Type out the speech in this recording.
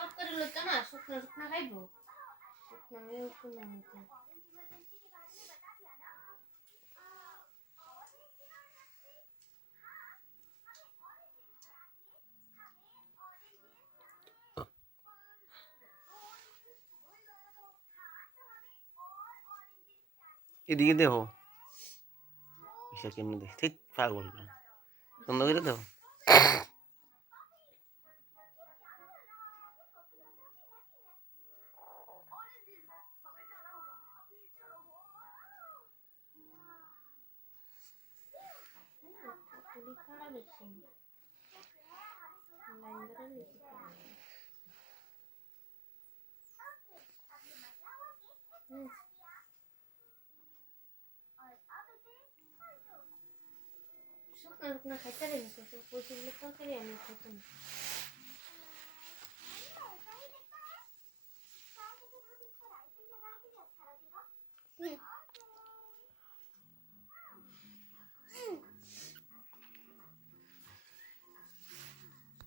শুকনো শুকনো খাইব শুকনো এদিকে দেখো এসে কেমনি দেখ ঠিক পাগল বন্ধ করে দেখো শুকনো খাইতে রে প্রচুর তরকারি আমি খেতাম